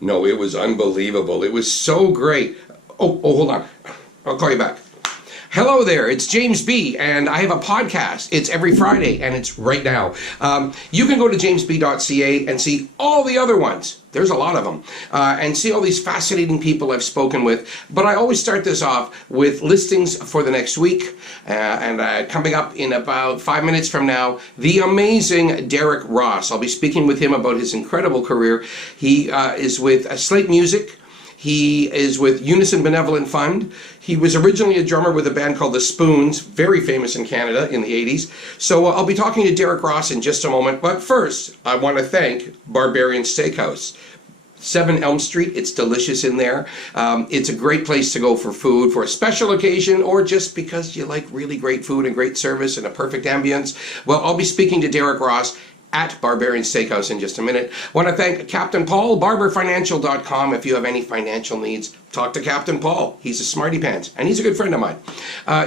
No, it was unbelievable. It was so great. Oh, hold on. I'll call you back. Hello there, it's Jaymz B, and I have a podcast. It's every Friday, and it's right now. You can go to jamesb.ca and see all the other ones. There's a lot of them. And see all these fascinating people I've spoken with. But I always start this off with listings for the next week. And coming up in about 5 minutes from now, the amazing Derrick Ross. I'll be speaking with him about his incredible career. He is with Slaight Music. He is with Unison Benevolent Fund. He was originally a drummer with a band called The Spoons, very famous in Canada in the 80s. So I'll be talking to Derrick Ross in just a moment. But first, I want to thank Barbarian Steakhouse. 7 Elm Street, it's delicious in there. It's a great place to go for food, for a special occasion, or just because you like really great food and great service and a perfect ambience. Well, I'll be speaking to Derrick Ross at Barbarian Steakhouse in just a minute. I want to thank Captain Paul, barberfinancial.com. If you have any financial needs, talk to Captain Paul. He's a smarty pants, and he's a good friend of mine.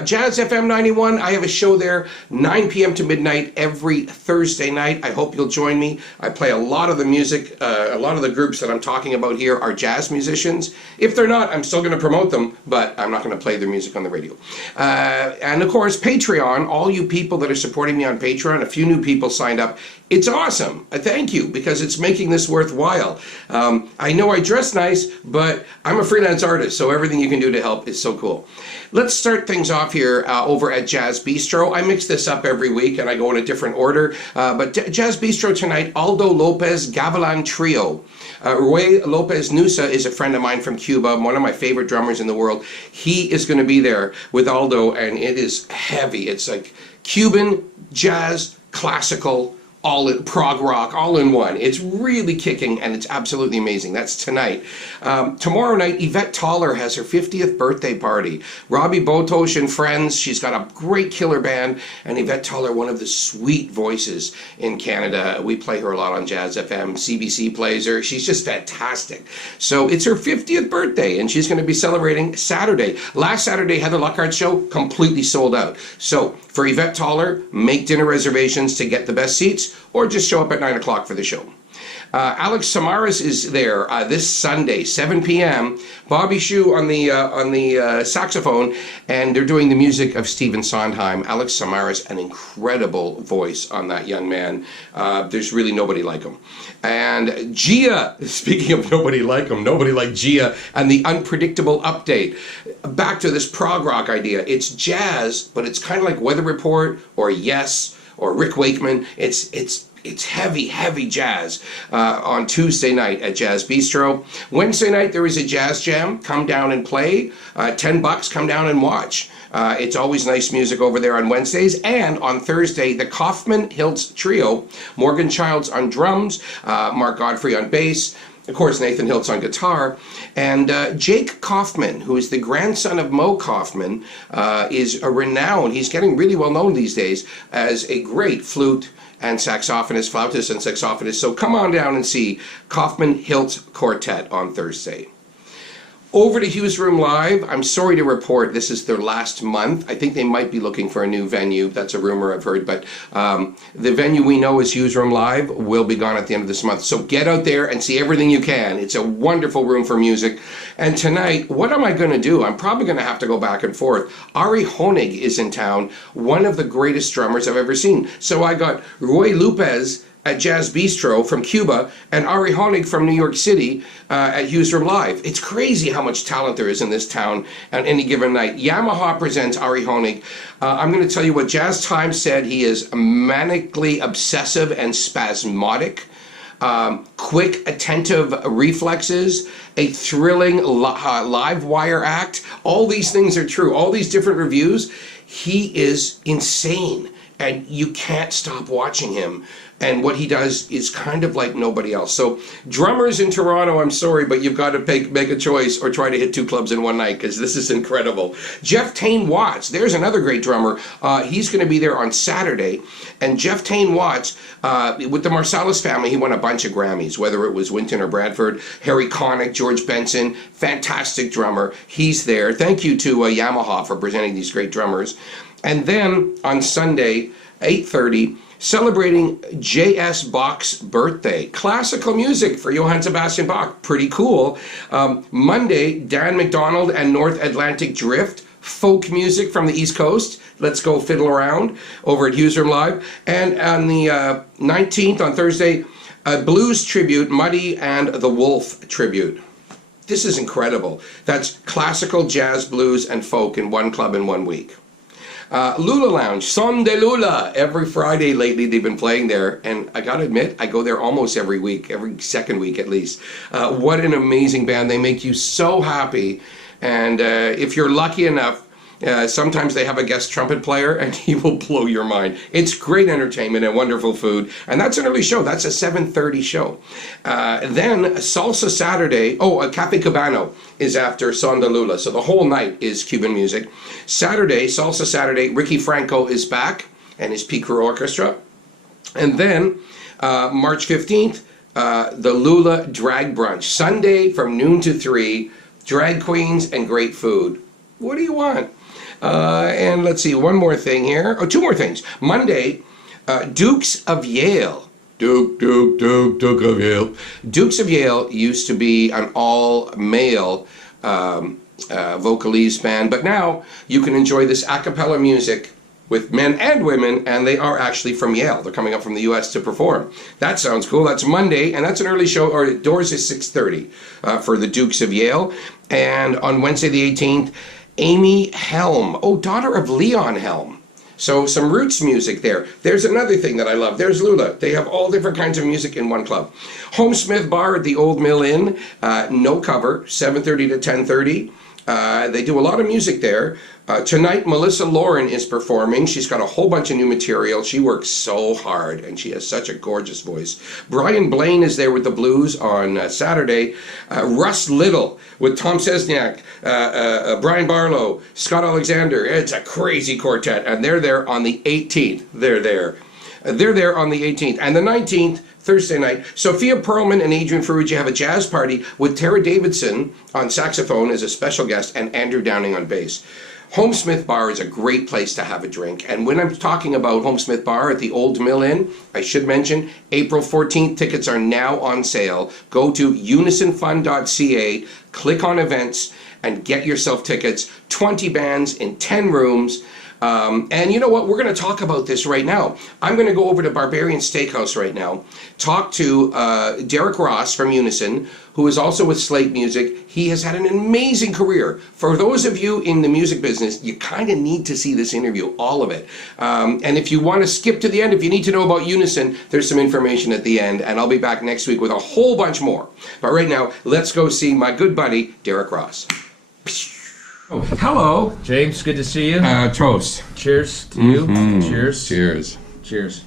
Jazz FM 91, I have a show there, 9 p.m. to midnight every Thursday night. I hope you'll join me. I play a lot of the music. A lot of the groups that I'm talking about here are jazz musicians. If they're not, I'm still going to promote them, but I'm not going to play their music on the radio. And of course, Patreon, all you people that are supporting me on Patreon, a few new people signed up. It's awesome. Thank you, because it's making this worthwhile. I know I dress nice, but I'm a freelance artist, so everything you can do to help is so cool. Let's start things off here over at Jazz Bistro. I mix this up every week, and I go in a different order. But Jazz Bistro tonight, Aldo Lopez Gavilan Trio. Roy Lopez Nusa is a friend of mine from Cuba, one of my favorite drummers in the world. He is going to be there with Aldo, and it is heavy. It's like Cuban, jazz, classical, all in prog rock, all in one. It's really kicking, and it's absolutely amazing. That's tonight. Tomorrow night, Yvette Toller has her 50th birthday party. Robbie Botosh and friends. She's got a great killer band, and Yvette Toller, one of the sweet voices in Canada. We play her a lot on Jazz FM. CBC plays her. She's just fantastic. So it's her 50th birthday, and she's going to be celebrating Saturday. Last Saturday, Heather Lockhart's show completely sold out. So for Yvette Toller, make dinner reservations to get the best seats, or just show up at 9 o'clock for the show. Alex Samaras is there this Sunday, 7 p.m. Bobby Shue on the saxophone, and they're doing the music of Stephen Sondheim. Alex Samaras, an incredible voice on that young man. There's really nobody like him. And Gia, speaking of nobody like him, nobody like Gia and the Unpredictable Update. Back to this prog rock idea. It's jazz, but it's kind of like Weather Report or Yes or Rick Wakeman. It's heavy jazz on Tuesday night at Jazz Bistro. Wednesday night there is a jazz jam. Come down and play. $10. Come down and watch. It's always nice music over there on Wednesdays. And on Thursday, the Kaufman Hiltz Trio. Morgan Childs on drums. Mark Godfrey on bass. Of course, Nathan Hiltz on guitar. And Jake Kaufman, who is the grandson of Mo Kaufman, is a renowned, he's getting really well known these days as a great flute and saxophonist, flautist and saxophonist. So come on down and see Kaufman Hiltz Quartet on Thursday. Over to Hughes Room Live. I'm sorry to report this is their last month. I think they might be looking for a new venue. That's a rumor I've heard, but the venue we know is Hughes Room Live will be gone at the end of this month. So get out there and see everything you can. It's a wonderful room for music. And tonight, what am I going to do? I'm probably going to have to go back and forth. Ari Honig is in town, one of the greatest drummers I've ever seen. So I got Roy Lopez at Jazz Bistro from Cuba, and Ari Honig from New York City at Hughes Room Live. It's crazy how much talent there is in this town on any given night. Yamaha presents Ari Honig. I'm going to tell you what Jazz Times said. He is manically obsessive and spasmodic. Quick, attentive reflexes, a thrilling live wire act. All these things are true. All these different reviews. He is insane, and you can't stop watching him. And what he does is kind of like nobody else. So drummers in Toronto, I'm sorry, but you've got to make a choice or try to hit 2 clubs in one night, because this is incredible. Jeff Tane Watts, there's another great drummer. He's going to be there on Saturday. And Jeff Tane Watts, with the Marsalis family, he won a bunch of Grammys, whether it was Winton or Bradford. Harry Connick, George Benson, fantastic drummer. He's there. Thank you to Yamaha for presenting these great drummers. And then on Sunday, 8:30, celebrating J.S. Bach's birthday. Classical music for Johann Sebastian Bach. Pretty cool. Monday, Dan McDonald and North Atlantic Drift. Folk music from the East Coast. Let's go fiddle around over at Hughesroom Live. And on the 19th, on Thursday, a blues tribute, Muddy and the Wolf tribute. This is incredible. That's classical, jazz, blues, and folk in one club in 1 week. Lula Lounge, Son de Lula. Every Friday lately they've been playing there, and I gotta admit, I go there almost every week, every second week at least. What an amazing band. They make you so happy, and if you're lucky enough, sometimes they have a guest trumpet player and he will blow your mind. It's great entertainment and wonderful food. And that's an early show. That's a 7:30 show. Then Salsa Saturday. Oh, a Cafe Cubano is after Son de Lula. So the whole night is Cuban music. Saturday, Salsa Saturday, Ricky Franco is back and his P. Crew Orchestra. And then March 15th, the Lula Drag Brunch. Sunday from noon to 3, drag queens and great food. What do you want? And let's see, one more thing here. Oh, two more things. Monday, Dukes of Yale. Duke of Yale. Dukes of Yale used to be an all-male vocalese band, but now you can enjoy this a cappella music with men and women, and they are actually from Yale. They're coming up from the U.S. to perform. That sounds cool. That's Monday, and that's an early show, or doors is 6:30 for the Dukes of Yale. And on Wednesday the 18th, Amy Helm, daughter of Leon Helm. So some roots music there. There's another thing that I love. There's Lula. They have all different kinds of music in one club. Homesmith Bar at the Old Mill Inn, no cover, 7:30 to 10:30. They do a lot of music there. Tonight, Melissa Lauren is performing. She's got a whole bunch of new material. She works so hard, and she has such a gorgeous voice. Brian Blaine is there with the blues on Saturday. Russ Little with Tom Sesniak, Brian Barlow, Scott Alexander. It's a crazy quartet, and they're there on the 18th. They're there on the 18th. And the 19th, Thursday night, Sophia Perlman and Adrian Ferrucci have a jazz party with Tara Davidson on saxophone as a special guest and Andrew Downing on bass. Homesmith Bar is a great place to have a drink. And when I'm talking about Homesmith Bar at the Old Mill Inn, I should mention April 14th, tickets are now on sale. Go to unisonfund.ca, click on events, and get yourself tickets. 20 bands in 10 rooms. And you know what? We're going to talk about this right now. I'm going to go over to Barbarian Steakhouse right now, talk to Derrick Ross from Unison, who is also with Slaight Music. He has had an amazing career. For those of you in the music business, you kind of need to see this interview, all of it. And if you want to skip to the end, if you need to know about Unison, there's some information at the end, and I'll be back next week with a whole bunch more. But right now, let's go see my good buddy, Derrick Ross. Oh, hello. James, good to see you. Toast. Cheers to you. Cheers. Cheers. Cheers.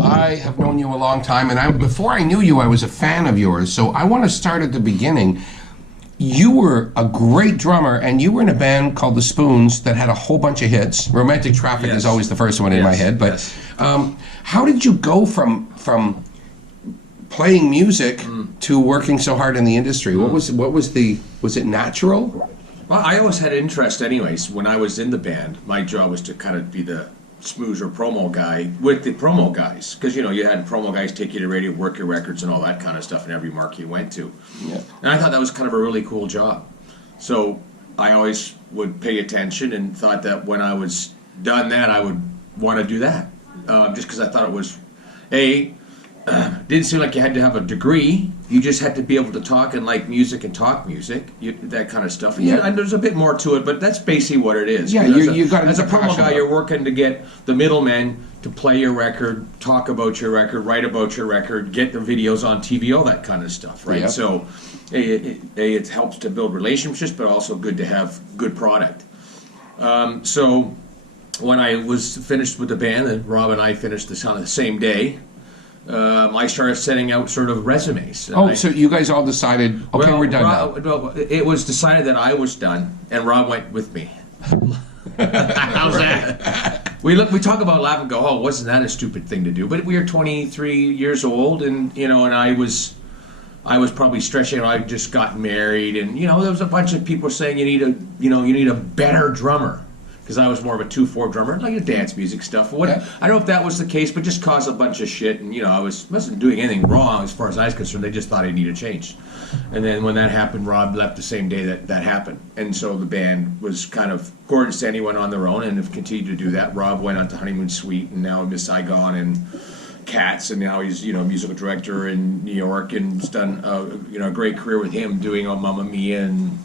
I have known you a long time, and before I knew you, I was a fan of yours. So I want to start at the beginning. You were a great drummer, and you were in a band called The Spoons that had a whole bunch of hits. Romantic Traffic is always the first one in my head. But how did you go from playing music to working so hard in the industry? Was it natural? Well, I always had interest anyways. When I was in the band, my job was to kind of be the smooze or promo guy with the promo guys. Because, you had promo guys take you to radio, work your records and all that kind of stuff in every market you went to. Yeah. And I thought that was kind of a really cool job. So I always would pay attention and thought that when I was done that, I would want to do that. Just because I thought it was, didn't seem like you had to have a degree. You just had to be able to talk and like music and talk music, that kind of stuff. And there's a bit more to it, but that's basically what it is. Yeah, you got as a promo guy, you're working to get the middlemen to play your record, talk about your record, write about your record, get the videos on TV, all that kind of stuff, right? Yep. So it helps to build relationships, but also good to have good product. So when I was finished with the band, and Rob and I finished this on the same day, I started sending out sort of resumes. So you guys all decided, we're done now. Well, it was decided that I was done, and Rob went with me. How's that? We talk about laugh and go, wasn't that a stupid thing to do? But we were 23 years old, and and I was probably stretching. I just got married, and there was a bunch of people saying you need a better drummer. because I was more of a 2/4 drummer, like the dance music stuff. What I don't know if that was the case, but just caused a bunch of shit. And I wasn't doing anything wrong as far as I was concerned. They just thought I needed change. And then when that happened, Rob left the same day that happened. And so the band was kind of, Gordon and Sandy went on their own and have continued to do that. Rob went on to Honeymoon Suite and now Miss Saigon and Cats, and now he's musical director in New York, and has done a great career with him doing Mamma Mia and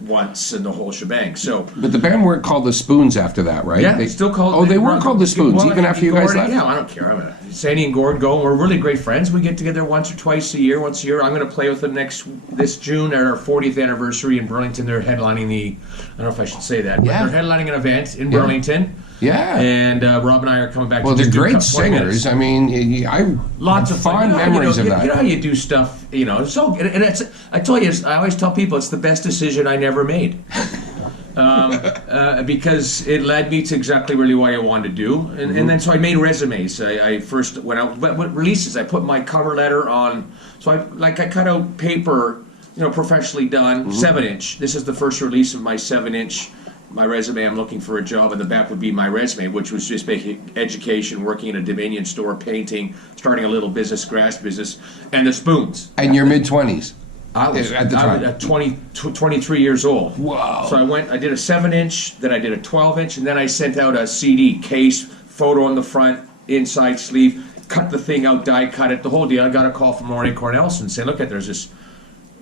Once and the whole shebang. So, but the band weren't called the Spoons after that, right? Yeah, they still called. Oh, they were called the Spoons even after you guys left. Yeah, I don't care. Sandy and Gord go. We're really great friends. We get together once a year. I'm going to play with them this June at our 40th anniversary in Burlington. They're headlining I don't know if I should say that, but they're headlining an event in Burlington. Yeah. And Rob and I are coming back. Well, they're great singers. I mean, lots of fond memories of that. You know how you do stuff. So and it's. I always tell people it's the best decision I never made. Because it led me to exactly really what I wanted to do, and then so I made resumes. I first when releases, I put my cover letter on. So I cut out paper, professionally done 7-inch. This is the first release of my 7-inch. My resume, I'm looking for a job, and the back would be my resume, which was just making education, working in a Dominion store, painting, starting a little business, grass business, and the Spoons. And your mid-20s. I was at the time. I was 23 years old. Wow. So I did a 7-inch, then I did a 12-inch, and then I sent out a CD, case, photo on the front, inside sleeve, cut the thing out, die cut it, the whole deal. I got a call from Ronnie Cornelison saying, look, there's this,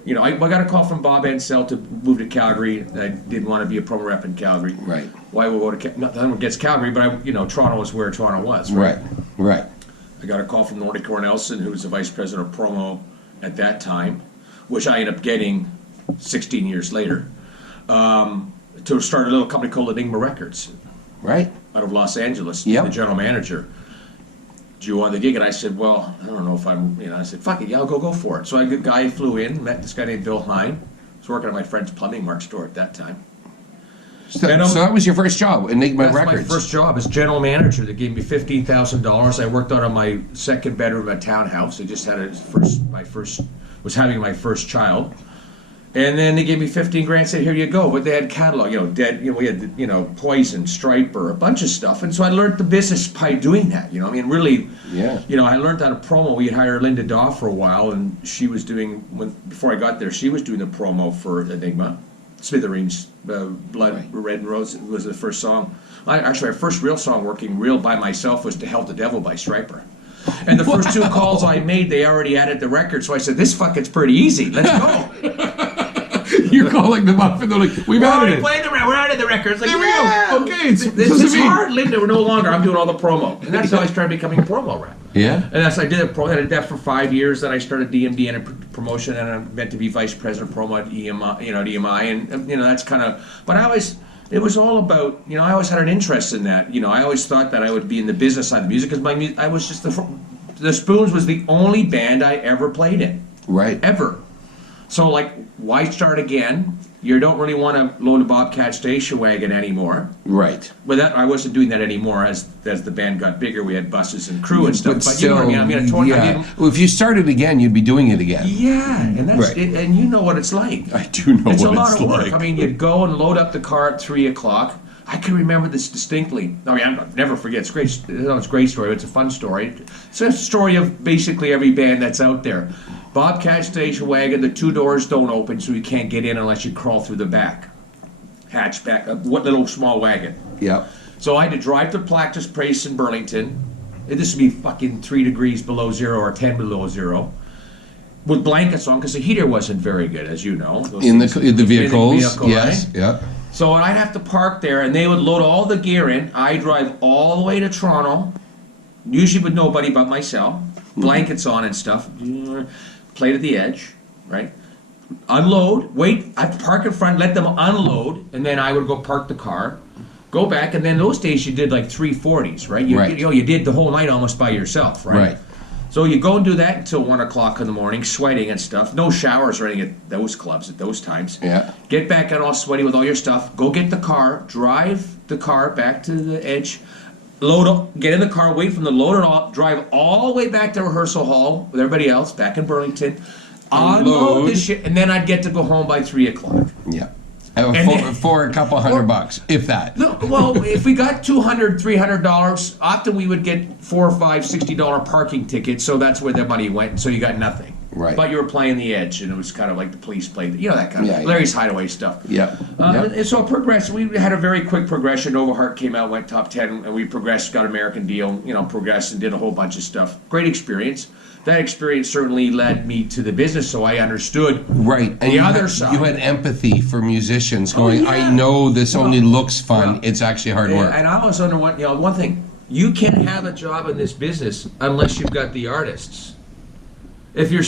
I got a call from Bob Ansell to move to Calgary. I didn't want to be a promo rep in Calgary. Right. Why would we go to nothing against Calgary, but Toronto was where Toronto was. Right. I got a call from Ronnie Cornelison, who was the vice president of promo at that time, which I ended up getting 16 years later, to start a little company called Enigma Records. Right. Out of Los Angeles. Yep. The general manager. Do you want the gig? And I said, well, I don't know if I said, fuck it, yeah, I'll go for it. So a guy flew in, met this guy named Bill Hine. I was working at my friend's plumbing mark store at that time. So that was your first job, Enigma Records. That's my first job as general manager. They gave me $15,000. I worked out on my second bedroom at a townhouse. I just had was having my first child. And then they gave me 15 grand and said, here you go. But they had catalog, we had, Poison, Striper, a bunch of stuff. And so I learned the business by doing that, really. Yeah. I learned how to promo. We had hired Linda Daw for a while, and she was before I got there, she was doing the promo for Enigma. Smithereens, Blood, Red and Rose was the first song. Our first real song working real by myself was To Help the Devil by Striper. And the first two calls I made, they already added the record. So I said, this fucking's pretty easy. Let's go. You're calling them up and they're like, we've added it. We're added the records. Like, there we go. Okay. This is hard, Linda. We're no longer. I'm doing all the promo. And that's how I started becoming a promo rep. Yeah. And I did that for 5 years. Then I started DMD and a promotion, and I meant to be vice president of promo at EMI. And that's kind of, but it was all about, I always had an interest in that. I always thought that I would be in the business side of music because I was just the Spoons was the only band I ever played in. Right. Ever. So, why start again? You don't really want to load a Bobcat station wagon anymore. Right. But I wasn't doing that anymore as the band got bigger. We had buses and crew and stuff. But still, you know what I mean? Well, if you started again, you'd be doing it again. Yeah, and that's right. it, and you know what it's like. I do know what it's like. It's a lot of work. I mean, you'd go and load up the car at 3 o'clock. I can remember this distinctly. I mean, I'll never forget. It's great. It's a great story. It's a fun story. It's a story of basically every band that's out there. Bobcat station wagon, the two doors don't open, so you can't get in unless you crawl through the back. Hatchback, what little small wagon. Yep. So I had to drive to Practice Place in Burlington. This would be fucking 3 degrees below zero or 10 below zero. With blankets on, because the heater wasn't very good, as you know. In the vehicles, vehicle, yes, right? yeah. So I'd have to park there, and they would load all the gear in. I drive all the way to Toronto, usually with nobody but myself, blankets on and stuff. Play to the edge, right? Unload, wait, I'd park in front, let them unload, and then I would go park the car, go back, and then those days you did like 340s, right? You did the whole night almost by yourself, right? So you go and do that until 1 o'clock in the morning, sweating and stuff. No showers or anything at those clubs at those times. Yeah. Get back out all sweaty with all your stuff. Go get the car, drive the car back to the edge, load up, get in the car, wait for them to load it up, drive all the way back to rehearsal hall with everybody else back in Burlington, unload this shit, and then I'd get to go home by 3 o'clock. Yeah. For a couple $100, if that. No, well, if we got $200, $300, often we would get $4 or $5, $60 parking tickets. So that's where the money went. So you got nothing. Right. But you were playing the edge, and it was kind of like the police played, that kind of Larry's Hideaway stuff. Yeah. And so progressed. We had a very quick progression. Nova Heart came out, went top 10, and we progressed, got American deal. Progressed and did a whole bunch of stuff. Great experience. That experience certainly led me to the business, so I understood Right. And the other side. You had empathy for musicians going, yeah. I know this only looks fun. It's actually hard work. And I was under one thing. You can't have a job in this business unless you've got the artists. If you're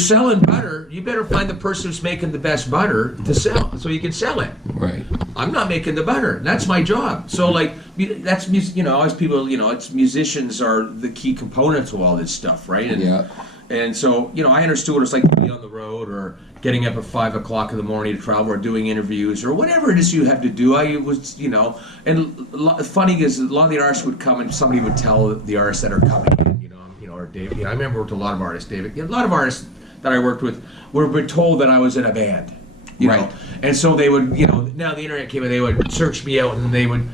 selling butter, you better find the person who's making the best butter to sell, so you can sell it. Right. I'm not making the butter. That's my job. So that's always people. It's musicians are the key component to all this stuff, right? And so I understood what it's like to be on the road or getting up at 5 o'clock in the morning to travel or doing interviews or whatever it is you have to do. I was and funny is a lot of the artists would come and somebody would tell the artists that are coming in, or David. I remember worked with a lot of artists, David. A lot of artists that I worked with were told that I was in a band, Right. And so they would, now the internet came and they would search me out and they would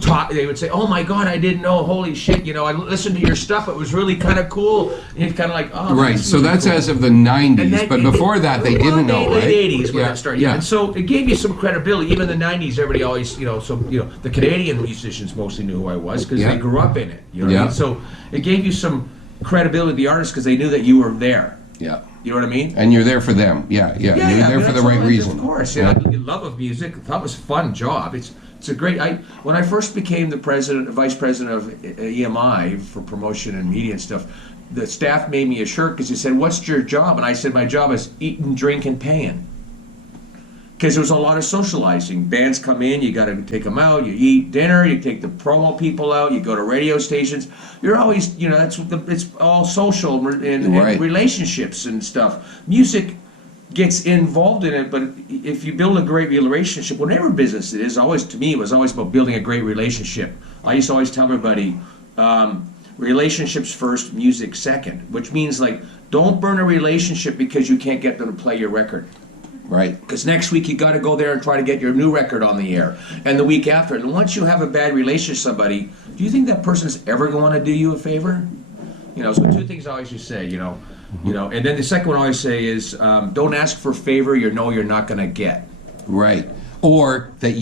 talk. They would say, "Oh my God, I didn't know! Holy shit! I listened to your stuff. It was really kind of cool." And it's kind of like, "Oh." Right. So that's cool. as of the 90s, but before that they didn't know, right? Late 80s when it started. Yeah. And so it gave you some credibility. Even in the 90s, everybody always, the Canadian musicians mostly knew who I was because they grew up in it. You know what I mean? So it gave you some credibility to the artists because they knew that you were there. Yeah. You know what I mean? And you're there for them. Yeah. You're there for the right reason. Of course. Yeah. Love of music. I thought it was a fun job. It's a great. When I first became the vice president of EMI for promotion and media and stuff, the staff made me a shirt because they said, "What's your job?" And I said, "My job is eating, drinking, paying." Because there was a lot of socializing. Bands come in, you got to take them out. You eat dinner, you take the promo people out. You go to radio stations. You're always, it's all social and relationships and stuff. Music gets involved in it, but if you build a great relationship, whatever business it is, to me, it was always about building a great relationship. I used to always tell everybody, relationships first, music second, which means don't burn a relationship because you can't get them to play your record. Right. Because next week you got to go there and try to get your new record on the air, and the week after. And once you have a bad relationship with somebody, do you think that person's ever going to do you a favor? So two things I always just say, and then the second one I always say is, don't ask for a favor you're not going to get. Right. Or that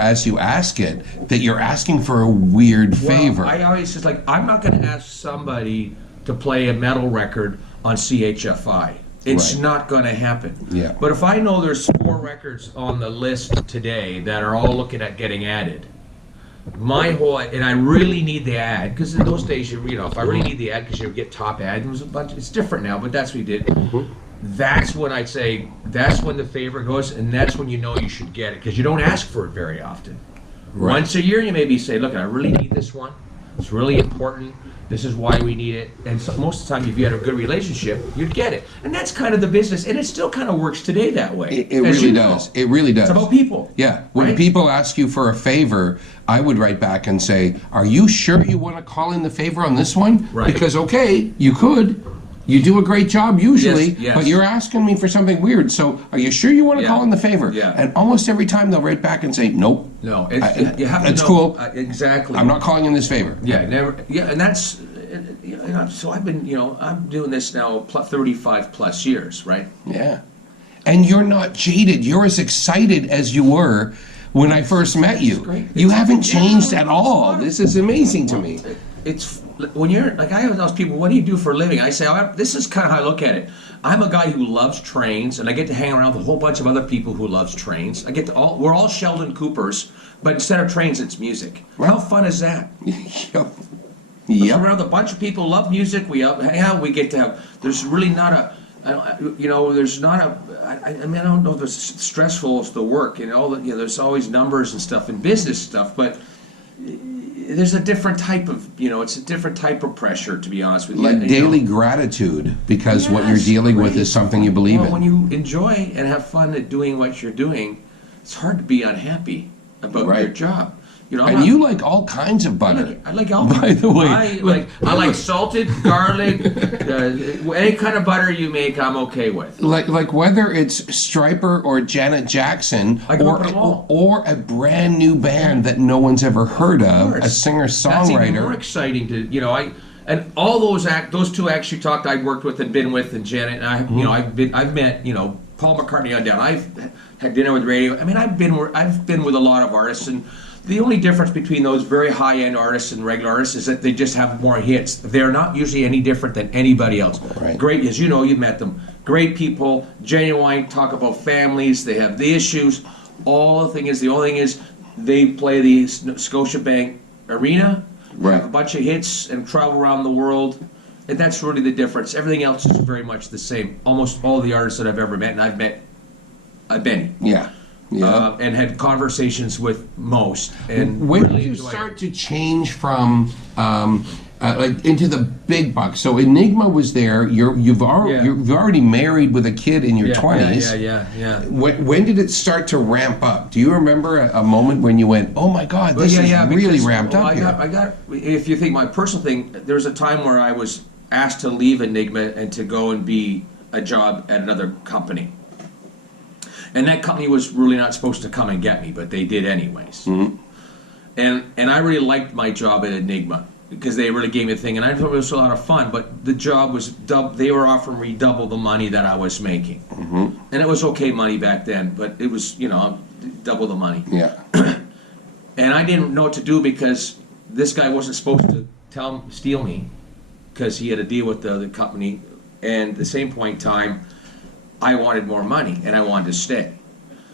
as you ask it, that you're asking for a weird favor. I always just I'm not going to ask somebody to play a metal record on CHFI. It's not going to happen. Yeah. But if I know there's 4 records on the list today that are all looking at getting added, and I really need the ad, because in those days, if I really need the ad because you get top ad, it's different now, but that's what we did. Mm-hmm. That's when I'd say, that's when the favor goes, and that's when you should get it, because you don't ask for it very often. Right. Once a year, you maybe say, look, I really need this one. It's really important. This is why we need it. And so most of the time, if you had a good relationship, you'd get it. And that's kind of the business. And it still kind of works today that way. It really does. It really does. It's about people. Yeah. When people ask you for a favor, I would write back and say, are you sure you want to call in the favor on this one? Right. Because, okay, you could. You do a great job usually, yes. but you're asking me for something weird. So are you sure you want to call in the favor? Yeah. And almost every time they'll write back and say, nope. No, you have to it's know, cool. Exactly. I'm not calling in this favor. Yeah, never. Yeah, and that's. So I've been, I'm doing this now 35 plus years, right? Yeah. And you're not jaded. You're as excited as you were when I first met you. Great. You haven't changed at all. This is amazing to me. It's when you're I always ask people, what do you do for a living? I say, this is kind of how I look at it. I'm a guy who loves trains, and I get to hang around with a whole bunch of other people who loves trains. We're all Sheldon Coopers, but instead of trains, it's music. Right. How fun is that? Yep. Around a bunch of people who love music. We hang out. We get to have. There's really not there's not I don't know if it's stressful as the work. There's always numbers and stuff and business stuff, but there's a different type of, it's a different type of pressure, to be honest with you. Like daily gratitude, because what you're dealing with is something you believe in. When you enjoy and have fun at doing what you're doing, it's hard to be unhappy about your job. You know, And you like all kinds of butter. I like all. By the way, I like salted, garlic, any kind of butter you make, I'm okay with. like whether it's Striper or Janet Jackson or a brand new band that no one's ever heard of, a singer-songwriter. That's even more exciting to, you know, and all those two acts you talked, I worked with and been with, and Janet, and I, you know, I've met, you know, Paul McCartney on down. I've had dinner with radio. I mean, I've been with a lot of artists, and the only difference between those very high-end artists and regular artists is that they just have more hits. They're not usually any different than anybody else. Right. Great, as you know, you've met them. Great people, genuine, talk about families. They have the issues. The only thing is, they play the Scotiabank Arena, have a bunch of hits, and travel around the world. And that's really the difference. Everything else is very much the same. Almost all the artists that I've ever met, and I've met Benny. Yeah. Yeah. And had conversations with most. And when really did you enjoyed start it. to change from like into the big bucks? So Enigma was there. You've already married with a kid in your 20s. Yeah. When did it start to ramp up? Do you remember a moment when you went, "Oh my God, this is really ramped up here"? I got. If you think my personal thing, there was a time where I was asked to leave Enigma and to go and be a job at another company. And that company was really not supposed to come and get me, but they did anyways. Mm-hmm. And I really liked my job at Enigma because they really gave me a thing, and I thought it was a lot of fun. But the job was they were offering me double the money that I was making, and it was okay money back then, but it was, you know, double the money. Yeah. And I didn't know what to do because this guy wasn't supposed to steal me because he had a deal with the other company, and at the same point in time, I wanted more money and I wanted to stay.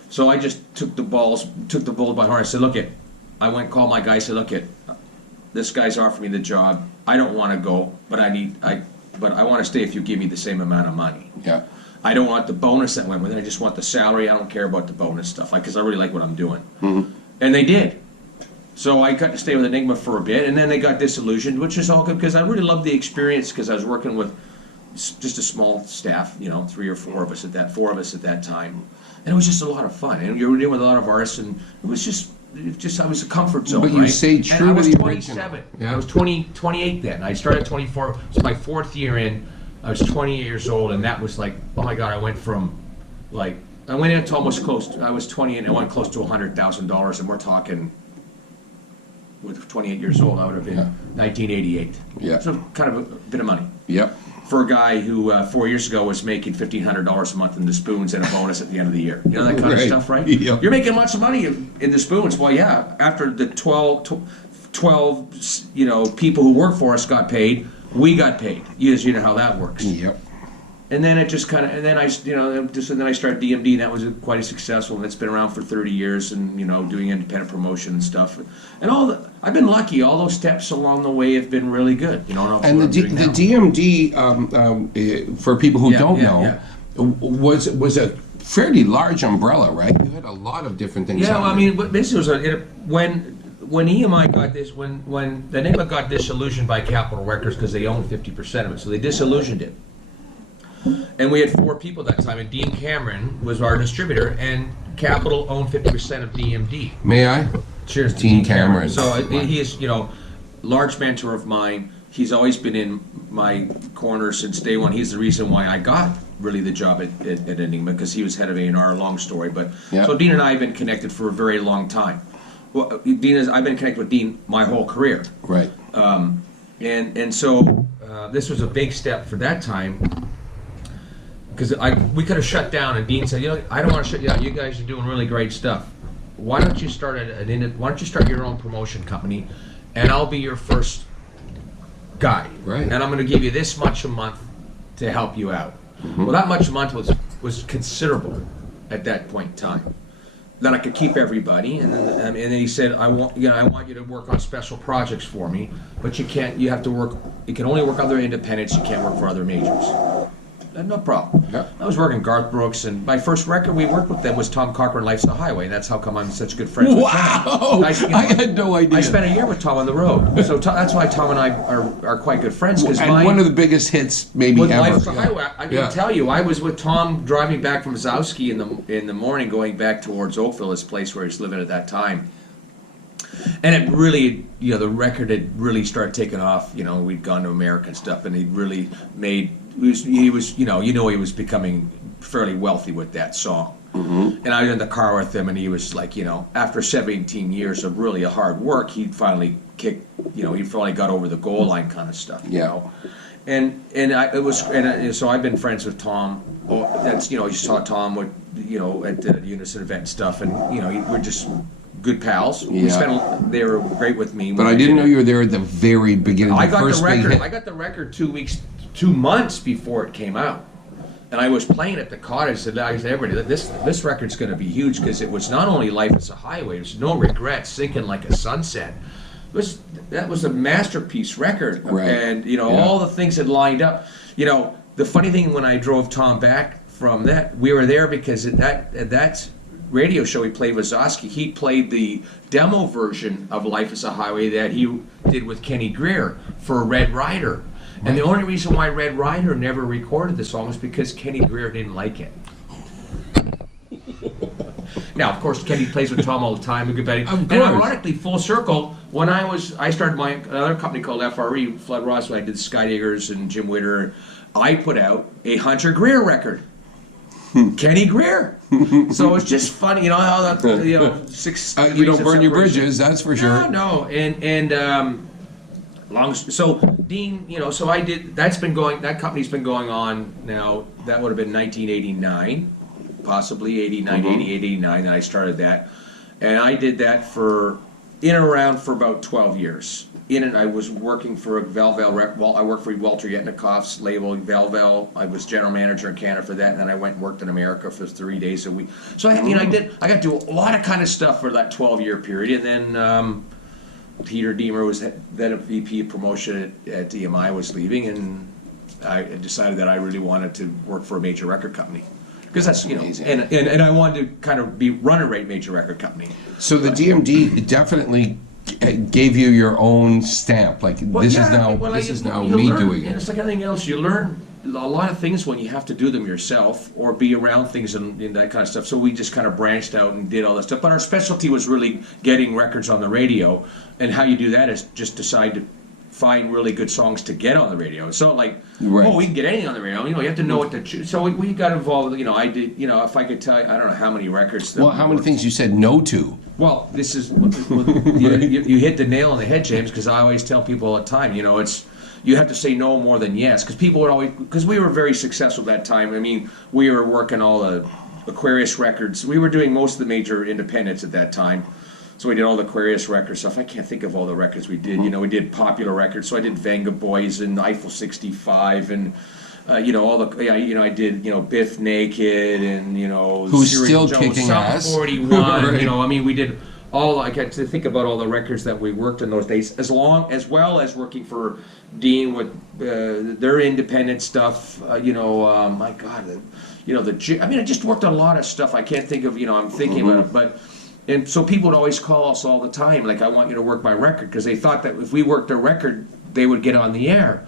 So I just took the bull by the horn. I said, look it, I went and called my guy. I said, look it, this guy's offering me the job. I don't want to go, but I want to stay if you give me the same amount of money. Yeah. I don't want the bonus that went with it. I just want the salary. I don't care about the bonus stuff because I really like what I'm doing. Mm-hmm. And they did. So I got to stay with Enigma for a bit, and then they got disillusioned, which is all good because I really loved the experience because I was working with just a small staff, you know, 3 or 4 of us at that time, and it was just a lot of fun. And you were dealing with a lot of artists, and it was I was a comfort zone. But you say true and I was to the 27. original. Yeah. I was 28 then. I started at 24. So my 4th year in, I was 28 years old, and that was like, oh my God! I went into almost close. I was 20 and I went close to $100,000, and we're talking. With 28 years old, I would have been 1988. Yeah. So kind of a bit of money. Yep. For a guy who 4 years ago was making $1,500 a month in the spoons and a bonus at the end of the year. You know that kind of stuff, right? Yep. You're making lots of money in the spoons. Well, yeah. After the 12 you know, people who work for us got paid, we got paid. You know how that works. Yep. And then it just kind of, and then I started DMD, and that was quite successful, and it's been around for 30 years, and you know, doing independent promotion and stuff, and I've been lucky. All those steps along the way have been really good, you know. And the DMD, for people who don't know, was a fairly large umbrella, right? You had a lot of different things. Yeah, well, I mean, basically, it was when EMI got this, when the Enigma got disillusioned by Capitol Records because they owned 50% of it, so they disillusioned it. And we had 4 people at that time, and Dean Cameron was our distributor, and Capitol owned 50% of DMD. May I? Cheers, Dean Cameron. So he is, you know, large mentor of mine. He's always been in my corner since day one. He's the reason why I got really the job at Enigma, because he was head of A&R. Long story, but so Dean and I have been connected for a very long time. Well, I've been connected with Dean my whole career. Right. And so this was a big step for that time. Because we could have shut down, and Dean said, you know, I don't want to shut you down. You guys are doing really great stuff. Why don't you start your own promotion company, and I'll be your first guy. Right. And I'm going to give you this much a month to help you out. Mm-hmm. Well, that much a month was considerable at that point in time. Then I could keep everybody, and then he said, I want you to work on special projects for me, but you can't. You have to work. You can only work other independents. You can't work for other majors. No problem. Yeah. I was working Garth Brooks, and my first record we worked with them was Tom Cochrane, Life's a Highway. That's how come I'm such good friends with Tom. I had no idea. I spent a year with Tom on the road. So that's why Tom and I are quite good friends. And one of the biggest hits maybe with ever. Life's a Highway. I can tell you, I was with Tom driving back from Zowski in the morning, going back towards Oakville, his place where he was living at that time. And it really, the record had really started taking off. We'd gone to America and stuff, and he really made. He was, he was becoming fairly wealthy with that song. And I was in the car with him, and he was like, after 17 years of really a hard work, he finally he finally got over the goal line kind of stuff. So I've been friends with Tom. That's you saw Tom with at the Unison event and stuff, and we're just good pals. They were great with me. But I didn't know you were there at the very beginning. I got the record 2 months before it came out. And I was playing at the cottage, and I said, everybody, this record's going to be huge, because it was not only Life is a Highway, it was No Regrets, Sinking Like a Sunset. That was a masterpiece record, right. And all the things had lined up. The funny thing, when I drove Tom back from that, we were there because at that radio show he played Wazowski, he played the demo version of Life is a Highway that he did with Kenny Greer for Red Rider. And the only reason why Red Rider never recorded the song was because Kenny Greer didn't like it. Now, of course, Kenny plays with Tom all the time. And ironically, full circle, when I started another company called FRE, Flood Ross, when I did Skydiggers and Jim Witter, I put out a Hunter Greer record. Kenny Greer. So it's just funny, how that, 6 you don't burn your bridges, that's for sure. No, so Dean, so I did. That company's been going on now. That would have been 1989, possibly 89, 88, 89. That I started that, and I did that for about 12 years. I was working for Velvel. I worked for Walter Yetnikoff's label Velvel. I was general manager in Canada for that, and then I went and worked in America for 3 days a week. So I got to do a lot of kind of stuff for that 12-year period, and then. Peter Deemer was then a VP of promotion at EMI, was leaving, and I decided that I really wanted to work for a major record company, because that's and I wanted to kind of run a major record company. So the DMD definitely gave you your own stamp, like this is now me doing it. And it's like anything else, you learn a lot of things when you have to do them yourself or be around things and that kind of stuff. So we just kind of branched out and did all that stuff. But our specialty was really getting records on the radio, and how you do that is just decide to find really good songs to get on the radio. It's not like, we can get anything on the radio. You have to know what to choose. So we got involved. I did. If I could tell you, I don't know how many records. How many things you said no to? Well, this is you hit the nail on the head, James. Because I always tell people all the time. You have to say no more than yes, because we were very successful that time. I mean, we were working all the Aquarius records. We were doing most of the major independents at that time. So we did all the Aquarius record stuff. I can't think of all the records we did. We did popular records. So I did Venga Boys and Eiffel 65 and all the I did Biff Naked and who's Siri still Jones, kicking Sum ass. 41. Right. We did all. I get to think about all the records that we worked in those days, as well as working for Dean with their independent stuff. My God, I just worked on a lot of stuff. I can't think of. I'm thinking about it, but. And so people would always call us all the time, like, I want you to work my record, because they thought that if we worked a record, they would get on the air.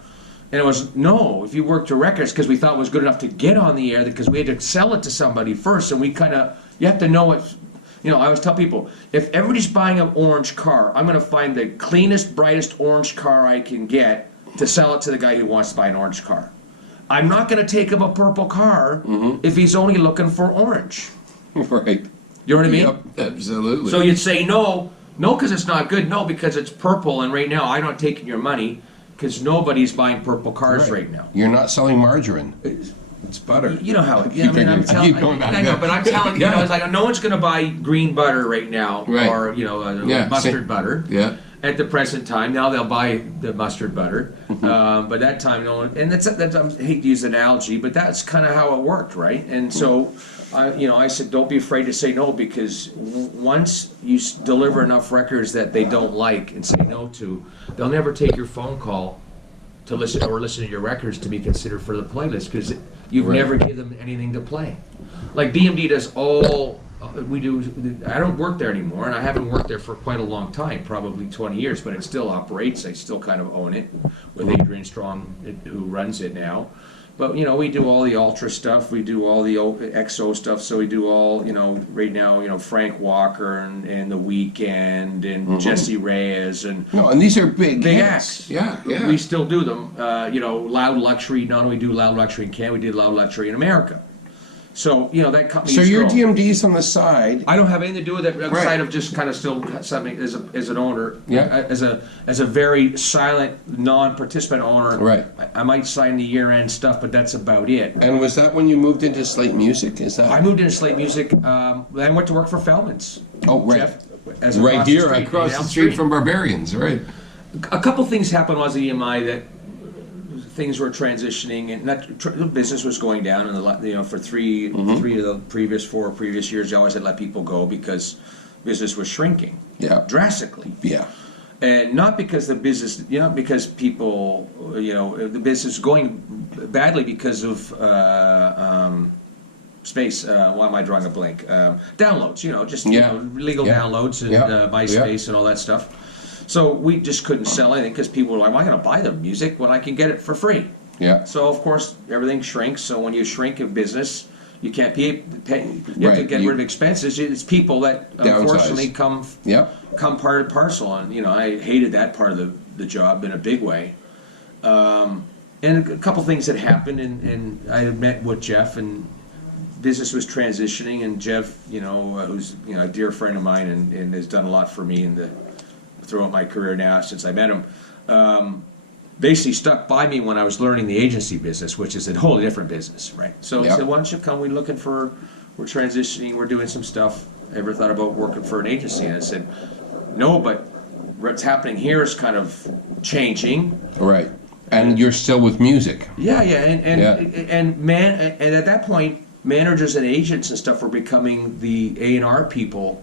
And it was, no, if you worked a record, it's because we thought it was good enough to get on the air, because we had to sell it to somebody first, and you have to know it. I always tell people, if everybody's buying an orange car, I'm going to find the cleanest, brightest orange car I can get to sell it to the guy who wants to buy an orange car. I'm not going to take him a purple car if he's only looking for orange. Right. You know what I mean? Yep, absolutely. So you'd say no because it's not good, no because it's purple, and right now I'm not taking your money because nobody's buying purple cars right now. You're not selling margarine. It's butter. You know how it. I'm telling. I know, but I'm telling you, it's like no one's going to buy green butter right now, or mustard butter. Yeah. At the present time, now they'll buy the mustard butter, but that time no one. And that's I hate to use an analogy, but that's kind of how it worked, right? And so. I said, don't be afraid to say no, because once you deliver enough records that they don't like and say no to, they'll never take your phone call to listen to your records to be considered for the playlist, because you've never given them anything to play. Like DMD does all we do. I don't work there anymore, and I haven't worked there for quite a long time, probably 20 years, but it still operates. I still kind of own it with Adrian Strong, who runs it now. But, you know, we do all the Ultra stuff, we do all the XO stuff, so we do all, you know, right now, you know, Frank Walker and The Weeknd and Jesse Reyes and No, and these are big hits. acts. Yeah, yeah. We still do them. You know, Loud Luxury, not only do Loud Luxury in Canada, we did Loud Luxury in America. So, you know, that company So is your growing. DMD's on the side. I don't have anything to do with it outside Right. of just kind of still something as an owner, Yeah. as a very silent non-participant owner. Right. I might sign the year-end stuff, but that's about it. And was that when you moved into Slaight Music? Is that? I moved into Slaight Music. I went to work for Feldman's. Oh, right. Jeff, as Right across here, the street, across in the Elm street from Barbarians, right? A couple things happened when I was at EMI that things were transitioning, and the business was going down. And you know, for three of the four previous years, I always had let people go because business was shrinking. Yeah. Drastically. Yeah. And not because the business, you know, because people, you know, the business is going badly because of space. Why am I drawing a blank? Downloads, you know, just you know, legal downloads and MySpace and all that stuff. So we just couldn't sell anything because people were like, "Why am I going to buy the music when I can get it for free?" Yeah. So of course everything shrinks. So when you shrink a business, you can't pay you have to get rid of expenses. It's people that unfortunately come part and parcel. And you know, I hated that part of the job in a big way. And a couple things that happened, and I had met with Jeff, and business was transitioning, and Jeff, you know, who's you know a dear friend of mine and has done a lot for me throughout my career now since I met him. Basically stuck by me when I was learning the agency business, which is a wholly different business, right? So he said, "Why don't you come? We're transitioning, we're doing some stuff. Ever thought about working for an agency?" And I said, "No, but what's happening here is kind of changing." Right. And you're still with music. Yeah, and at that point, managers and agents and stuff were becoming the A&R people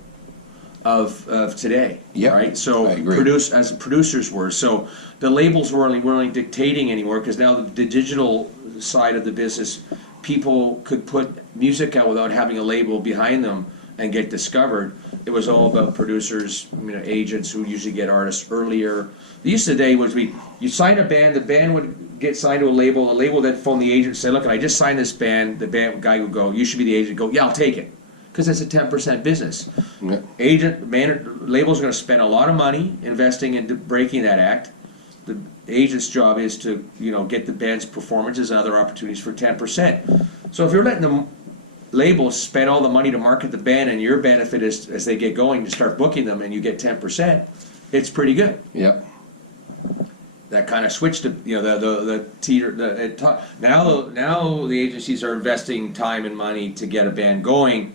of today, right? So as producers were. So the labels weren't really dictating anymore because now the digital side of the business, people could put music out without having a label behind them and get discovered. It was all about producers, you know, agents who usually get artists earlier. The use of the day was you sign a band, the band would get signed to a label then phone the agent and say, "Look, I just signed this band." The band guy would go, "You should be the agent." Go, "Yeah, I'll take it." Because it's a 10% business. Yeah. Labels are going to spend a lot of money investing into breaking that act. The agent's job is to, you know, get the band's performances and other opportunities for 10%. So if you're letting the labels spend all the money to market the band, and your benefit is as they get going to start booking them, and you get 10%, it's pretty good. Yep. That kind of switched to, you know, the teeter. Now the agencies are investing time and money to get a band going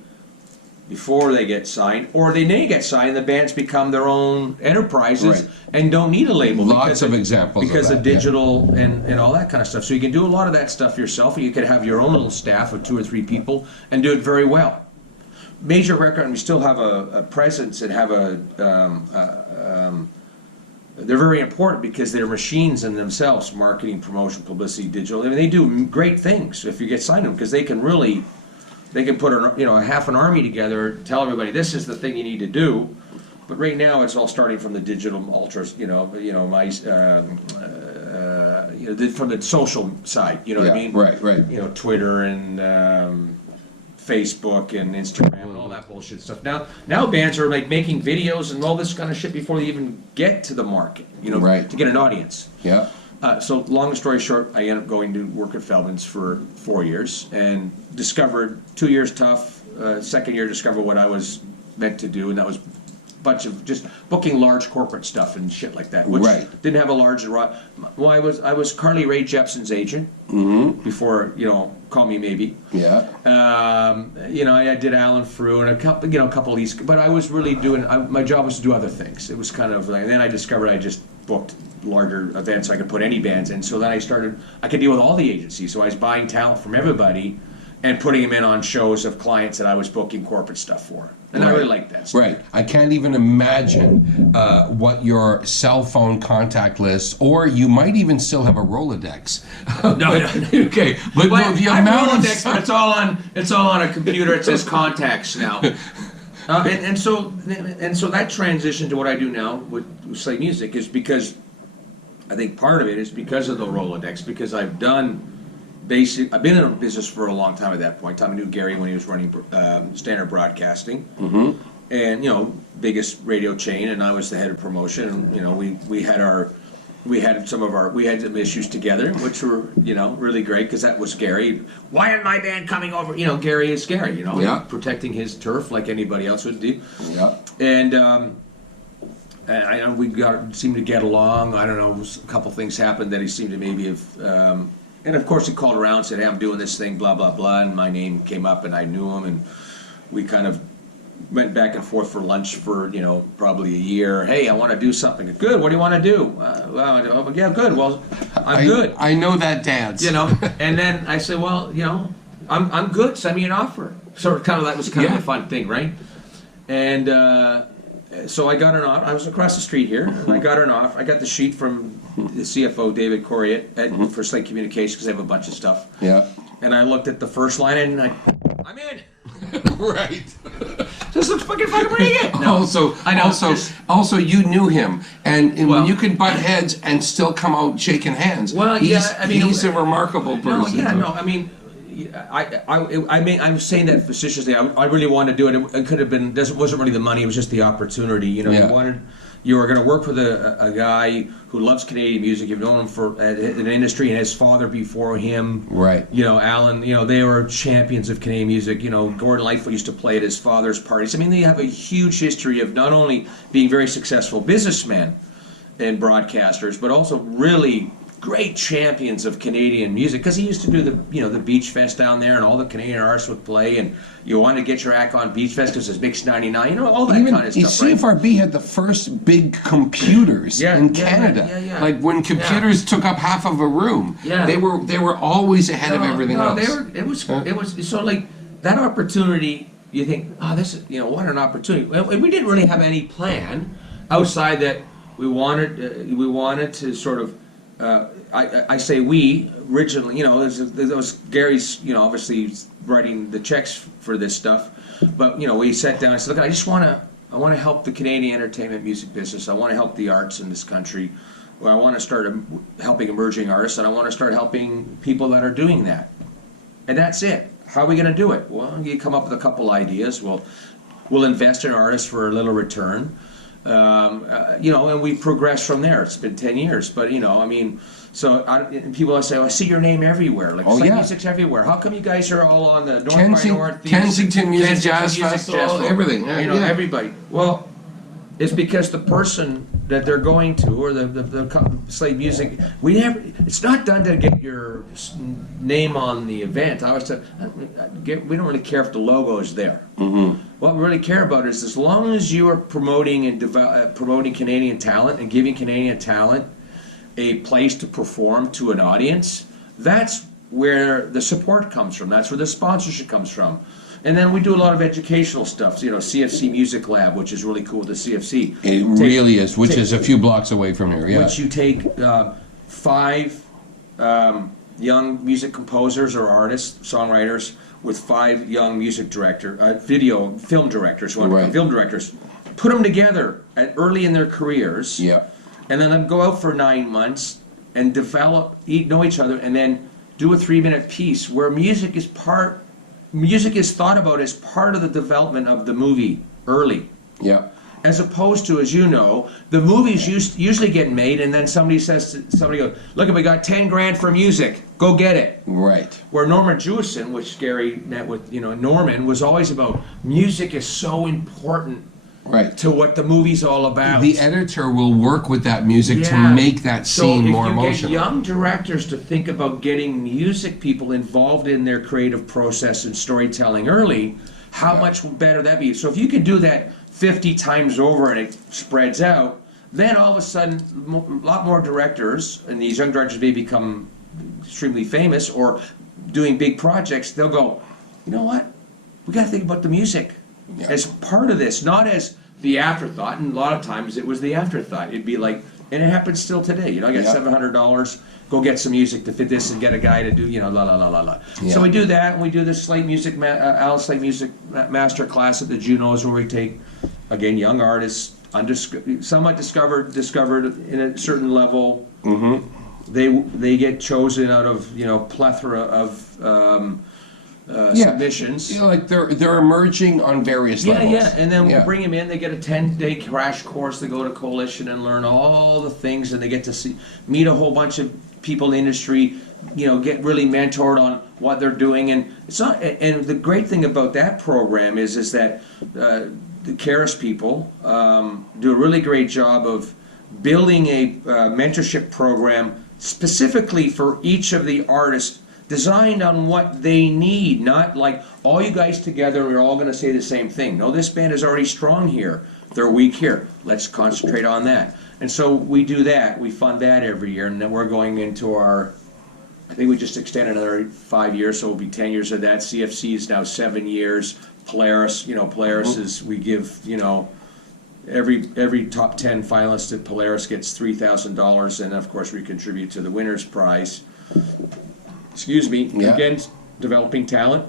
before they get signed, or they may get signed and the bands become their own enterprises and don't need a label. Lots of examples because of of digital and all that kind of stuff. So you can do a lot of that stuff yourself, or you could have your own little staff of 2 or 3 people and do it very well. Major record, and we still have a presence and have they're very important because they're machines in themselves, marketing, promotion, publicity, digital. I mean, they do great things if you get signed to them because they can put a half an army together, tell everybody this is the thing you need to do. But right now it's all starting from the digital ultras, from the social side. You know what I mean? Right. You know, Twitter and Facebook and Instagram and all that bullshit stuff. Now bands are like making videos and all this kind of shit before they even get to the market. You know, to get an audience. Yeah. So long story short, I ended up going to work at Feldman's for 4 years and discovered 2 years tough. Second year discovered what I was meant to do, and that was a bunch of just booking large corporate stuff and shit like that. Which didn't have a large. Well, I was Carly Rae Jepsen's agent before, you know, Call Me Maybe. Yeah. You know, I did Alan Frew and a couple of these, but I was really doing. My job was to do other things. It was kind of like, and then I discovered I just booked larger events, so I could put any bands in. So then I could deal with all the agencies. So I was buying talent from everybody and putting them in on shows of clients that I was booking corporate stuff for. And I really liked that stuff. Right. I can't even imagine what your cell phone contact list, or you might even still have a Rolodex. No. Okay. But the I have amount Rolodex, but it's all on a computer. It says contacts now. And so that transition to what I do now with Slaight Music is because I think part of it is because of the Rolodex, because I've done I've been in a business for a long time at that point. I knew Gary when he was running Standard Broadcasting, and biggest radio chain, and I was the head of promotion. And we had some issues together, which were really great because that was Gary. Why isn't my band coming over? Gary is Gary. Protecting his turf like anybody else would do. Yeah. And we seemed to get along. I don't know, a couple things happened that he seemed to maybe have. And of course, he called around and said, "Hey, I'm doing this thing, blah blah blah," and my name came up, and I knew him, and we kind of went back and forth for lunch for probably a year. Hey, I want to do something. Good. What do you want to do? Well, yeah, good. Well, I'm good. I know that dance. And then I said, well, I'm good. Send me an offer. So that was kind of a fun thing, right? And so I got an offer. I was across the street here, and I got an offer. I got the sheet from the CFO, David Corrier, for Slaight Communications, because they have a bunch of stuff. Yeah. And I looked at the first line, and I'm in. Right. This looks fucking pretty good. No, I know. Also, you knew him, and when you can butt heads and still come out shaking hands. Well, he's a remarkable person. I'm saying that facetiously. I really wanted to do it. It could have been. This wasn't really the money. It was just the opportunity. You were going to work with a guy who loves Canadian music. You've known him for an industry, and his father before him. Right. Alan. They were champions of Canadian music. Gordon Lightfoot used to play at his father's parties. They have a huge history of not only being very successful businessmen and broadcasters, but also really great champions of Canadian music, because he used to do the Beach Fest down there, and all the Canadian artists would play, and you wanted to get your act on Beach Fest because it's Mix 99, all that kind of stuff, right? CFRB had the first big computers in Canada. Yeah. Like when computers took up half of a room, they were always ahead of everything else. It was so like that opportunity. You think, this is what an opportunity. Well, we didn't really have any plan outside that we wanted to sort of. I say we originally, it was Gary's, obviously writing the checks for this stuff, but we sat down and said, look, I want to help the Canadian entertainment music business. I want to help the arts in this country. Well, I want to start helping emerging artists, and I want to start helping people that are doing that. And that's it. How are we going to do it? Well, you come up with a couple ideas. We'll invest in artists for a little return. And we progress from there. It's been 10 years, but people say, I see your name everywhere. Like, Slaight music's everywhere. How come you guys are all on the North by North? Kensington Music Jazz Festival, everything. Everybody. Well, it's because the person that they're going to, or the Slaight music, it's not done to get your name on the event. We don't really care if the logo is there. Mm-hmm. What we really care about is as long as you are promoting and promoting Canadian talent and giving Canadian talent a place to perform to an audience, that's where the support comes from. That's where the sponsorship comes from. And then we do a lot of educational stuff, CFC Music Lab, which is really cool, the CFC. It really is, which is a few blocks away from here, yeah. Which you take 5 young music composers or artists, songwriters, with 5 young music film directors, put them together early in their careers, and then go out for 9 months and know each other, and then do a 3-minute piece where music is thought about as part of the development of the movie early. Yeah. As opposed to, as you know, the movies usually get made, and then somebody goes, look, we got 10 grand for music, go get it. Right. Where Norman Jewison, which Gary met with, Norman, was always about music is so important. Right. To what the movie's all about. The editor will work with that music to make that scene more emotional. So if you get young directors to think about getting music people involved in their creative process and storytelling early, how much better that'd be. So if you can do that 50 times over and it spreads out, then all of a sudden a lot more directors, and these young directors may become extremely famous or doing big projects, they'll go, you know what? We got to think about the music. As part of this, not as the afterthought, and a lot of times it was the afterthought. It'd be like, and it happens still today. I got $700, go get some music to fit this and get a guy to do, la la la la la. So we do that, and we do the Slaight Music, Alan Slaight Music Master Class at the Junos, where we take, again, young artists, somewhat discovered in a certain level, they get chosen out of plethora of submissions. You know, like they're emerging on various levels. Yeah, and then we'll bring them in. They get a 10-day crash course. They go to Coalition and learn all the things, and they get to meet a whole bunch of people in the industry. Get really mentored on what they're doing, and it's not. And the great thing about that program is that the Caris people do a really great job of building a mentorship program specifically for each of the artists, designed on what they need, not like all you guys together and we're all going to say the same thing. No, this band is already strong here. They're weak here. Let's concentrate on that. And so we do that. We fund that every year, and then we're going into our, I think we just extended another 5 years, so it'll be 10 years of that. CFC is now 7 years. Polaris, Polaris is, we give, every top 10 finalist at Polaris gets $3,000, and of course we contribute to the winner's prize. Excuse me, against developing talent.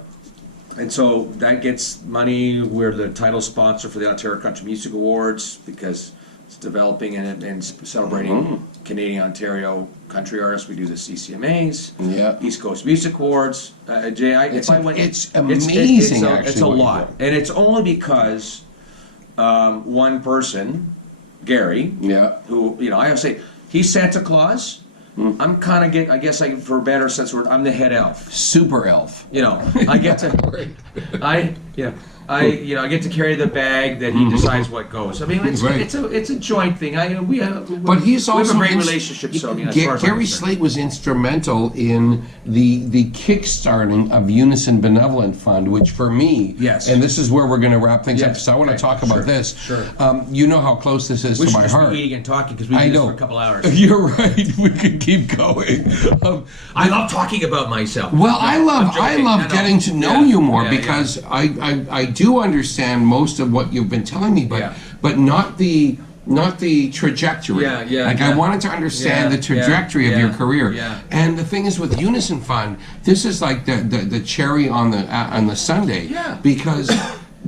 And so that gets money. We're the title sponsor for the Ontario Country Music Awards because it's developing and celebrating Canadian Ontario country artists. We do the CCMAs, East Coast Music Awards. Jay, it's amazing. It's a lot. And it's only because one person, Gary, who, I always say, he's Santa Claus. I'm kind of I guess for a better sense of word, I'm the head elf. Super elf. I get to, I get to carry the bag that he decides what goes. I mean, it's a joint thing. But he's also we have a great relationship. So Gary Slaight was instrumental in the kickstarting of Unison Benevolent Fund, which for me, and this is where we're going to wrap things up. So I want to talk about this. Sure. You know how close this is to my heart. Be eating and talking because we do this for a couple hours. You're right. We could keep going. I love talking about myself. Well, I love getting to know you more because I do understand most of what you've been telling me, but not the trajectory. I wanted to understand the trajectory of your career. And the thing is, with Unison Fund, this is like the cherry on the sundae. Because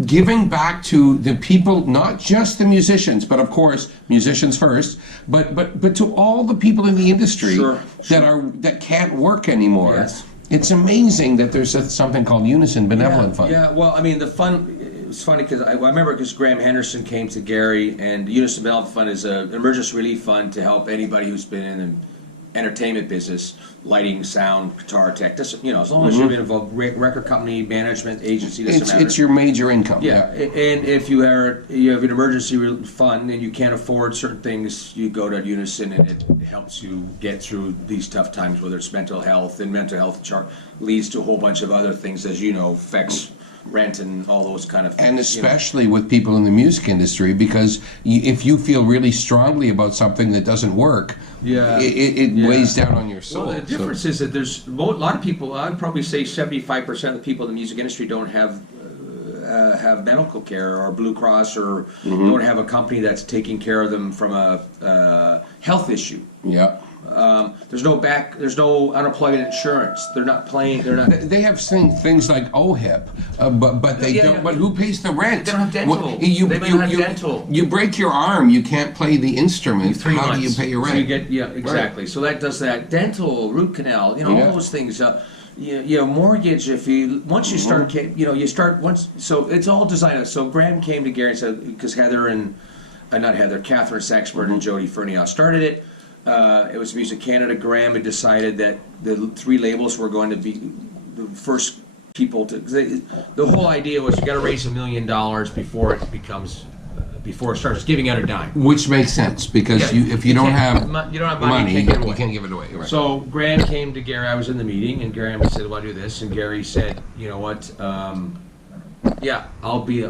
giving back to the people, not just the musicians, but of course musicians first, but to all the people in the industry that can't work anymore. It's amazing that there's something called Unison Benevolent Fund. Yeah, well, I mean, the fund, it's funny because I remember because Graham Henderson came to Gary, and the Unison Benevolent Fund is an emergency relief fund to help anybody who's been in the entertainment business, lighting, sound, guitar tech, as long as you've been involved, record company, management, agency, doesn't matter. It's your major income. And if you have an emergency fund and you can't afford certain things, you go to Unison and it helps you get through these tough times, whether it's mental health, and mental health leads to a whole bunch of other things, as you know, affects rent and all those kind of things. And especially with people in the music industry, because if you feel really strongly about something that doesn't work, it weighs down on your soul. Well, the difference is that there's a lot of people, I'd probably say 75% of the people in the music industry don't have medical care or Blue Cross or don't have a company that's taking care of them from a health issue. There's no unemployment insurance. They're not paying. They have things like OHIP, but they don't. But who pays the rent? They don't have dental. They don't have dental. You break your arm, you can't play the instrument. How do you pay your rent? So you get exactly. Right. So that does that. Dental, root canal, all those things. Mortgage. Once you start, you start once. So it's all designed. So Graham came to Gary and said, because Catherine Sexford and Jody Ferniaud started it. It was Music Canada. Graham had decided that the three labels were going to be the first people to. The whole idea was you got to raise $1 million before it starts giving out a dime. Which makes sense because if you don't have money, you can't give it away. Right. So Graham came to Gary. I was in the meeting, and Graham said, "Well, I'll do this." And Gary said, "You know what? I'll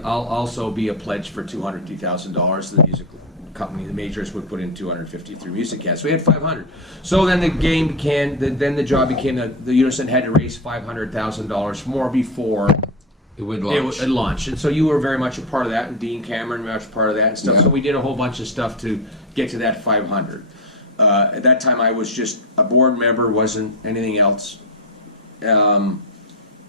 also be a pledge for $250,000 to the music company. The majors would put in $250 through Music Canada. So we had $500. So then the job became that the Unison had to raise $500,000 more before it would launch. And so you were very much a part of that, and Dean Cameron very much a part of that and stuff. So we did a whole bunch of stuff to get to that 500. At that time, I was just a board member, wasn't anything else.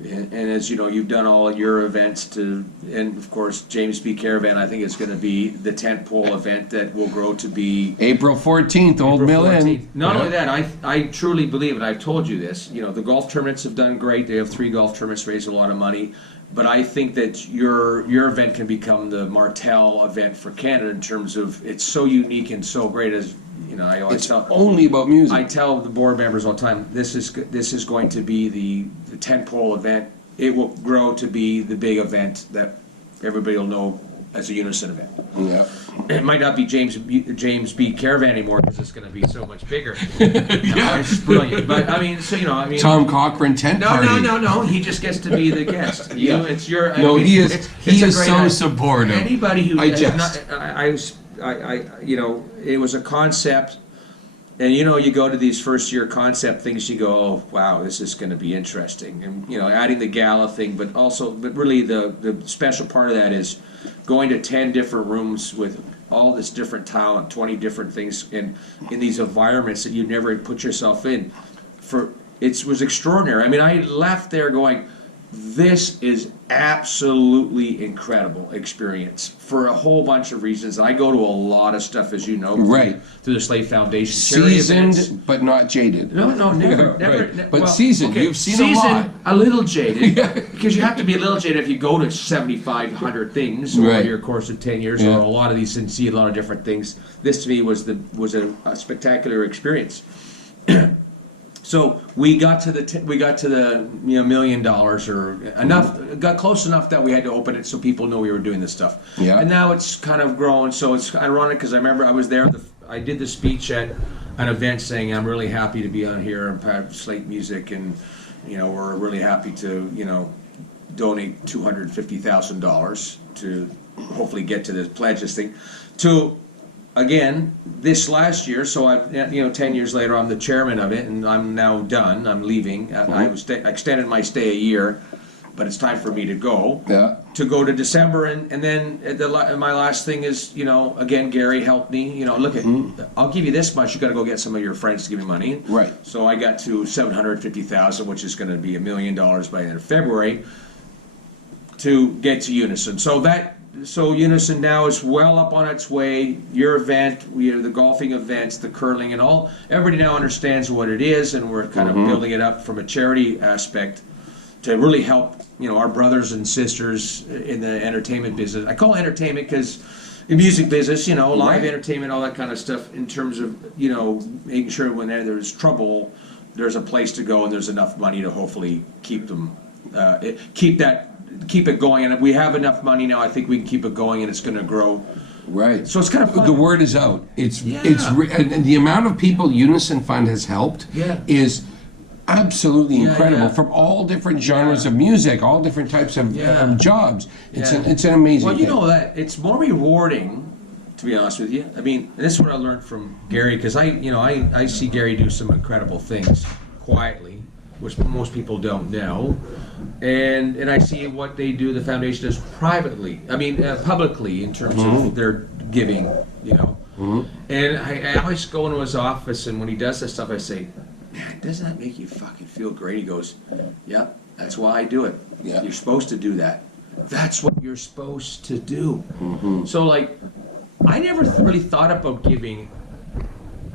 And as you know, you've done all your events and of course, Jaymz B. Caravan, I think it's going to be the tentpole event that will grow to be April 14th, Old Mill Inn. Not only that, I truly believe, and I've told you this, the golf tournaments have done great. They have 3 golf tournaments, raised a lot of money. But I think that your event can become the Martel event for Canada in terms of it's so unique and so great. As I always tell, Only about music. I tell the board members all the time, this is going to be the tentpole event. It will grow to be the big event that everybody will know as a Unison event. Yeah. It might not be Jaymz B. Caravan anymore because it's going to be so much bigger. Yeah. It's brilliant. But Tom Cochran tent party. No. He just gets to be the guest. It's your. He is so idea. supportive. Anybody who I has jest. it was a concept, and you go to these first year concept things, you go, oh wow, this is going to be interesting, and adding the gala thing, but really the special part of that is going to 10 different rooms with all this different talent, 20 different things in these environments that you never put yourself in. It was extraordinary. I mean, I left there going, this is absolutely incredible experience for a whole bunch of reasons. I go to a lot of stuff, as you know, Right. through the Slaight Foundation. Seasoned, but not jaded. No, never. Right. But seasoned, you've seen a lot. A little jaded, because you have to be a little jaded if you go to 7,500 things over your course of 10 years, or a lot of these and see a lot of different things. This to me was a spectacular experience. So we got to the $1 million or enough, got close enough that we had to open it so people knew we were doing this stuff. Yeah. And now it's kind of grown. So it's ironic because I remember I was there. I did the speech at an event saying I'm really happy to be on here and part of Slaight Music, and we're really happy to donate $250,000 to hopefully get to this pledge this thing to. Again, this last year, so I've 10 years later, I'm the chairman of it, and I'm now done. I'm leaving. I extended my stay a year, but it's time for me to go. Yeah. To go to December, and then my last thing is, again, Gary helped me. Look at, I'll give you this much. You got to go get some of your friends to give me money. Right. So I got to $750,000, which is going to be $1 million by the end of February, to get to Unison. So Unison now is well up on its way. Your event, the golfing events, the curling, and all. Everybody now understands what it is, and we're kind of building it up from a charity aspect to really help our brothers and sisters in the entertainment business. I call it entertainment because in music business, live entertainment, all that kind of stuff. In terms of making sure when there's trouble, there's a place to go and there's enough money to hopefully keep it going, and if we have enough money now, I think we can keep it going, and it's going to grow. Right. So it's kind of fun. The word is out. And the amount of people Unison Fund has helped is absolutely incredible. From all different genres of music, all different types of jobs. It's an amazing thing. Well, that it's more rewarding, to be honest with you. I mean, and this is what I learned from Gary, because I see Gary do some incredible things quietly, which most people don't know. And I see what they do, the foundation does publicly in terms of their giving, And I always go into his office, and when he does this stuff, I say, man, doesn't that make you fucking feel great? He goes, yep, that's why I do it. Yeah. You're supposed to do that. That's what you're supposed to do. So, I never really thought about giving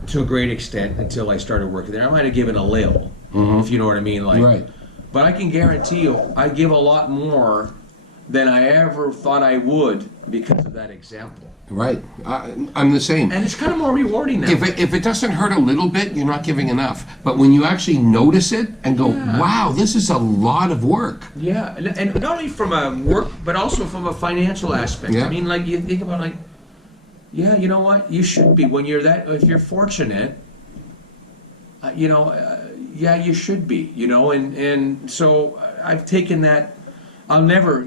to a great extent until I started working there. I might have given a little, if you know what I mean. Right. But I can guarantee you, I give a lot more than I ever thought I would because of that example. Right. I'm the same. And it's kind of more rewarding now. If it doesn't hurt a little bit, you're not giving enough. But when you actually notice it and go, wow, this is a lot of work. Yeah, and not only from a work, but also from a financial aspect. Yeah. I mean, you think about you know what? You should be, when you're if you're fortunate, you should be, and so I've taken that. I'll never.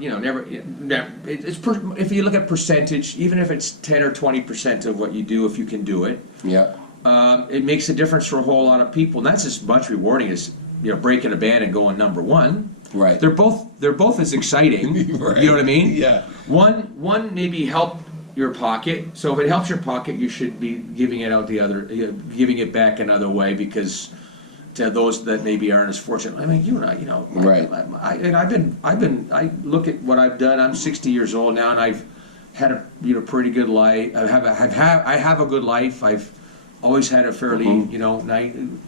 It's if you look at percentage, even if it's 10 or 20% of what you do, if you can do it, it makes a difference for a whole lot of people. And that's as much rewarding as breaking a band and going number one. Right. They're both as exciting. Right. You know what I mean? Yeah. One maybe help your pocket. So if it helps your pocket, you should be giving it out giving it back another way, because to those that maybe aren't as fortunate. I mean, you and I, Right. I look at what I've done. I'm 60 years old now, and I've had a pretty good life. I have a good life. I've always had a fairly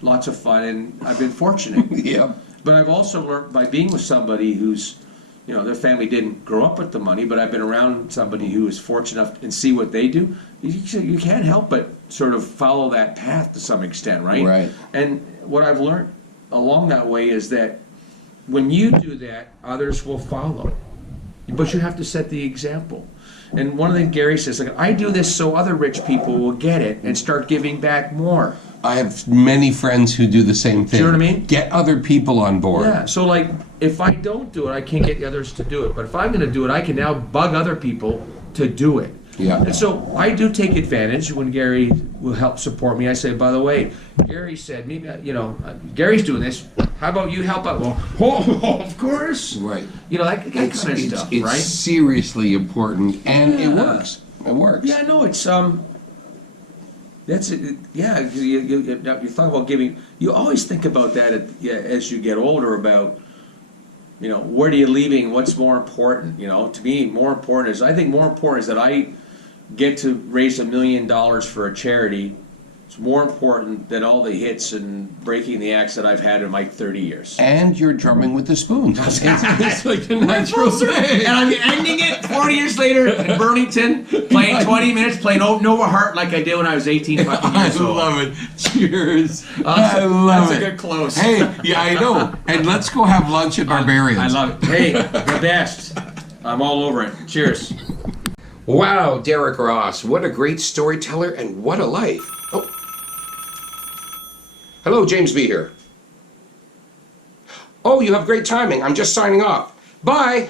lots of fun, and I've been fortunate. Yeah. But I've also learned by being with somebody who's, their family didn't grow up with the money, but I've been around somebody who is fortunate enough and see what they do. You can't help but sort of follow that path to some extent, right? Right. And what I've learned along that way is that when you do that, others will follow. But you have to set the example. And one of the things Gary says, like, I do this so other rich people will get it and start giving back more. I have many friends who do the same thing. Do you know what I mean? Get other people on board. Yeah, so like, if I don't do it, I can't get the others to do it. But if I'm going to do it, I can now bug other people to do it. Yeah. And so I do take advantage when Gary will help support me. I say, by the way, Gary said, maybe, Gary's doing this. How about you help out? Well, of course. Right. That kind of stuff, it's right? seriously important, and it works. It works. Yeah, no, it's that's it. Yeah, you talk about giving. You always think about that as you get older. About what are you leaving? What's more important? To me, more important is that I get to raise $1 million for a charity. It's more important than all the hits and breaking the acts that I've had in my 30 years. And you're drumming with the spoons. It's like a natural thing. And I'm ending it 40 years later in Burlington, playing 20 minutes, playing Nova Heart like I did when I was 18 fucking years old. I love it. Cheers. I love That's it. a good close. Hey, yeah, I know. And let's go have lunch at Barbarians. I love it. Hey, the best. I'm all over it. Cheers. Wow, Derrick Ross. What a great storyteller and what a life. Oh. Hello, Jaymz B here. Oh, you have great timing. I'm just signing off. Bye.